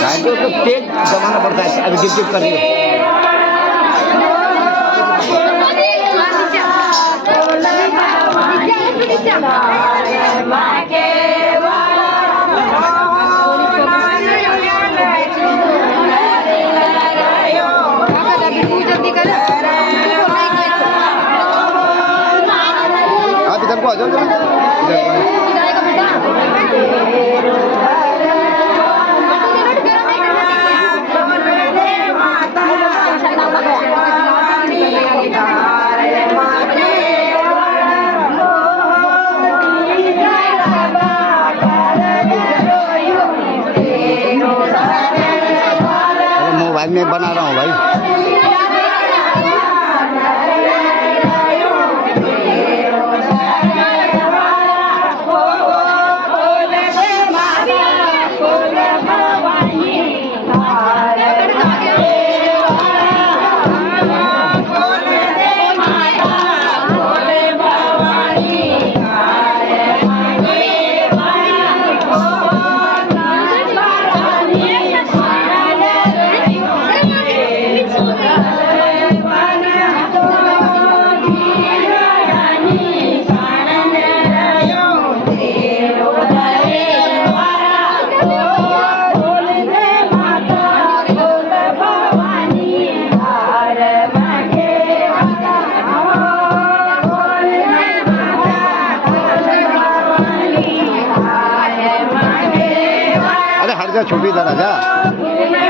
गाड़ी तो तेज जमाना पड़ता है, अभी गिर गिर कर रही है। आप इधर को आ जाओ जरा, मोबाइल में बना रहा हूँ भाई। अरे हट जा, छुपी तरह जा।